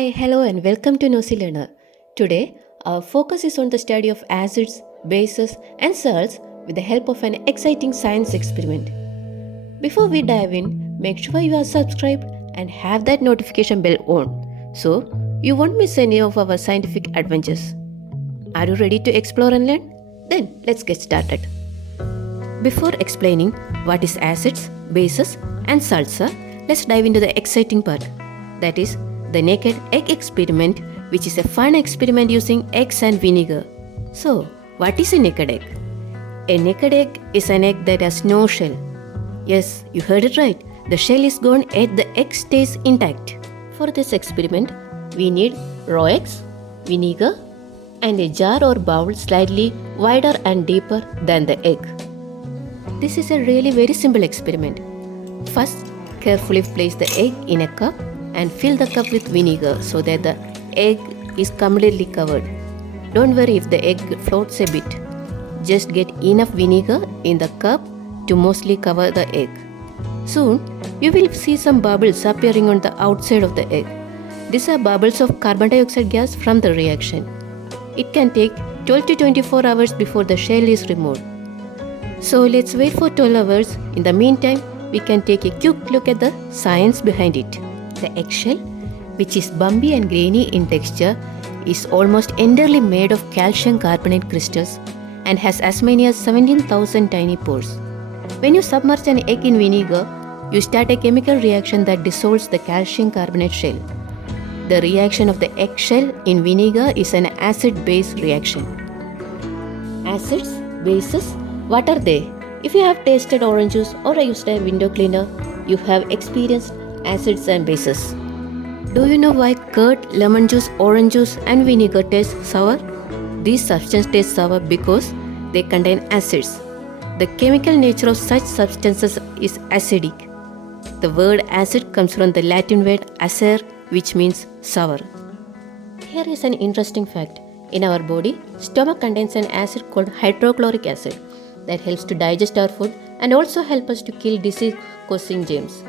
Hi, hello, and welcome to Nosey Learner. Today, our focus is on the study of acids, bases, and salts with the help of an exciting science experiment. Before we dive in, make sure you are subscribed and have that notification bell on so you won't miss any of our scientific adventures. Are you ready to explore and learn? Then let's get started. Before explaining what is acids, bases, and salts, let's dive into the exciting part. That is the naked egg experiment, which is a fun experiment using eggs and vinegar. So, what is a naked egg? A naked egg is an egg that has no shell. Yes, you heard it right. The shell is gone yet the egg stays intact. For this experiment, we need raw eggs, vinegar, and a jar or bowl slightly wider and deeper than the egg. This is a really very simple experiment. First, carefully place the egg in a cup and fill the cup with vinegar so that the egg is completely covered. Don't worry if the egg floats a bit. Just get enough vinegar in the cup to mostly cover the egg. Soon, you will see some bubbles appearing on the outside of the egg. These are bubbles of carbon dioxide gas from the reaction. It can take 12 to 24 hours before the shell is removed. So let's wait for 12 hours. In the meantime, we can take a quick look at the science behind it. The eggshell, which is bumpy and grainy in texture, is almost entirely made of calcium carbonate crystals and has as many as 17,000 tiny pores. When you submerge an egg in vinegar, you start a chemical reaction that dissolves the calcium carbonate shell. The reaction of the eggshell in vinegar is an acid-base reaction. Acids, bases, what are they? If you have tasted orange juice or used a window cleaner, you have experienced acids and bases. Do you know why curd, lemon juice, orange juice, and vinegar taste sour? These substances taste sour because they contain acids. The chemical nature of such substances is acidic. The word acid comes from the Latin word acer, which means sour. Here is an interesting fact. In our body, stomach contains an acid called hydrochloric acid that helps to digest our food and also help us to kill disease-causing germs.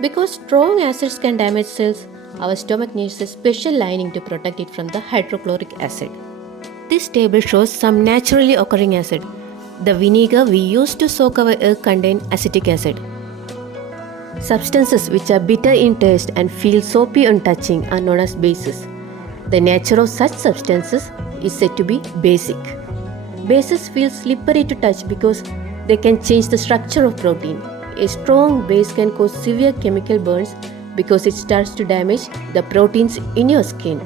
Because strong acids can damage cells, our stomach needs a special lining to protect it from the hydrochloric acid. This table shows some naturally occurring acid. The vinegar we use to soak our egg contain acetic acid. Substances which are bitter in taste and feel soapy on touching are known as bases. The nature of such substances is said to be basic. Bases feel slippery to touch because they can change the structure of protein. A strong base can cause severe chemical burns because it starts to damage the proteins in your skin.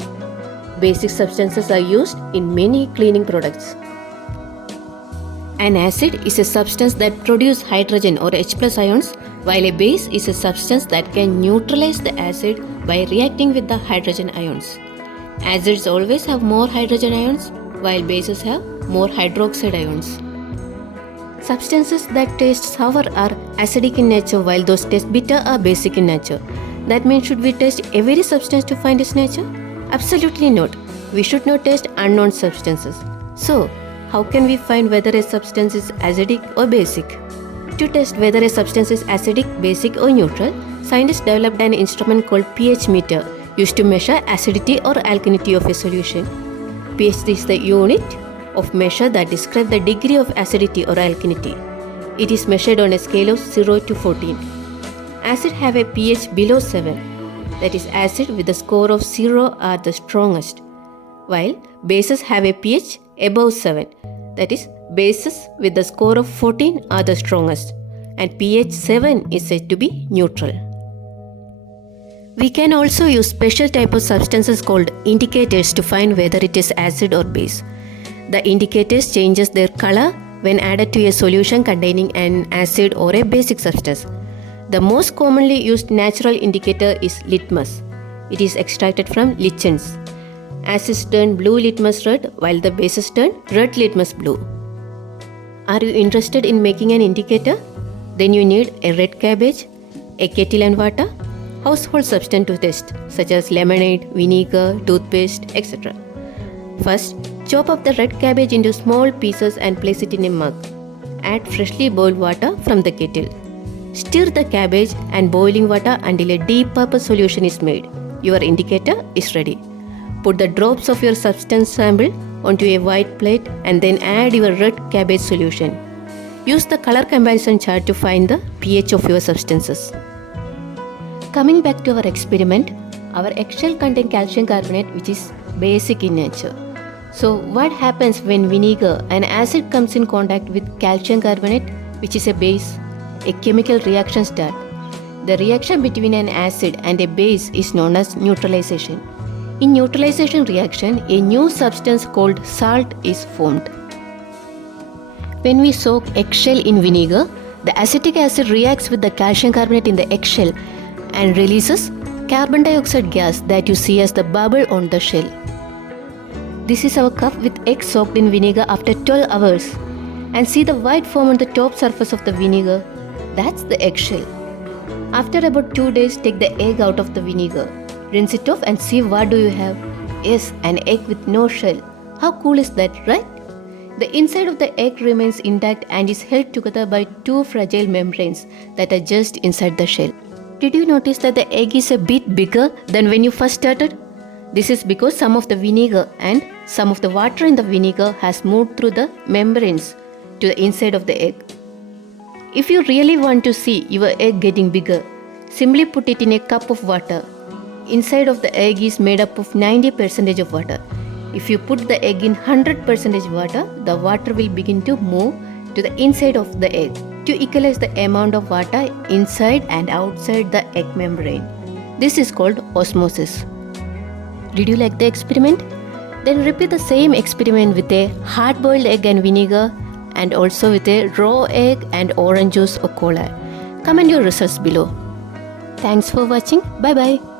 Basic substances are used in many cleaning products. An acid is a substance that produces hydrogen or H+ ions, while a base is a substance that can neutralize the acid by reacting with the hydrogen ions. Acids always have more hydrogen ions, while bases have more hydroxide ions. Substances that taste sour are acidic in nature, while those taste bitter are basic in nature. That means, should we taste every substance to find its nature? Absolutely not. We should not taste unknown substances. So, how can we find whether a substance is acidic or basic? To test whether a substance is acidic, basic, or neutral, scientists developed an instrument called pH meter, used to measure acidity or alkalinity of a solution. pH is the unit of measure that describes the degree of acidity or alkalinity. It is measured on a scale of 0 to 14. Acids have a pH below 7, that is, acid with a score of 0 are the strongest, while bases have a pH above 7, that is, bases with the score of 14 are the strongest, and pH 7 is said to be neutral. We can also use special type of substances called indicators to find whether it is acid or base. The indicators changes their color when added to a solution containing an acid or a basic substance. The most commonly used natural indicator is litmus. It is extracted from lichens. Acids turn blue litmus red, while the bases turn red litmus blue. Are you interested in making an indicator? Then you need a red cabbage, a kettle and water, household substance to test, such as lemonade, vinegar, toothpaste, etc. First, chop up the red cabbage into small pieces and place it in a mug. Add freshly boiled water from the kettle. Stir the cabbage and boiling water until a deep purple solution is made. your indicator is ready. Put the drops of your substance sample onto a white plate and then add your red cabbage solution. Use the color comparison chart to find the pH of your substances. Coming back to our experiment, our eggshell contains calcium carbonate, which is basic in nature. So what happens when vinegar, an acid, comes in contact with calcium carbonate, which is a base? A chemical reaction starts. The reaction between an acid and a base is known as neutralization. In neutralization reaction, a new substance called salt is formed. When we soak eggshell in vinegar, the acetic acid reacts with the calcium carbonate in the eggshell and releases carbon dioxide gas that you see as the bubble on the shell. This is our cup with egg soaked in vinegar after 12 hours. And see the white foam on the top surface of the vinegar? That's the eggshell. After about 2 days, take the egg out of the vinegar. Rinse it off and see what do you have. Yes, an egg with no shell. How cool is that, right? The inside of the egg remains intact and is held together by two fragile membranes that are just inside the shell. Did you notice that the egg is a bit bigger than when you first started? This is because some of the vinegar and some of the water in the vinegar has moved through the membranes to the inside of the egg. If you really want to see your egg getting bigger, simply put it in a cup of water. Inside of the egg is made up of 90% of water. If you put the egg in 100% water, the water will begin to move to the inside of the egg to equalize the amount of water inside and outside the egg membrane. This is called osmosis. Did you like the experiment? Then repeat the same experiment with a hard-boiled egg and vinegar, and also with a raw egg and orange juice or cola. Comment your results below. Thanks for watching. Bye bye.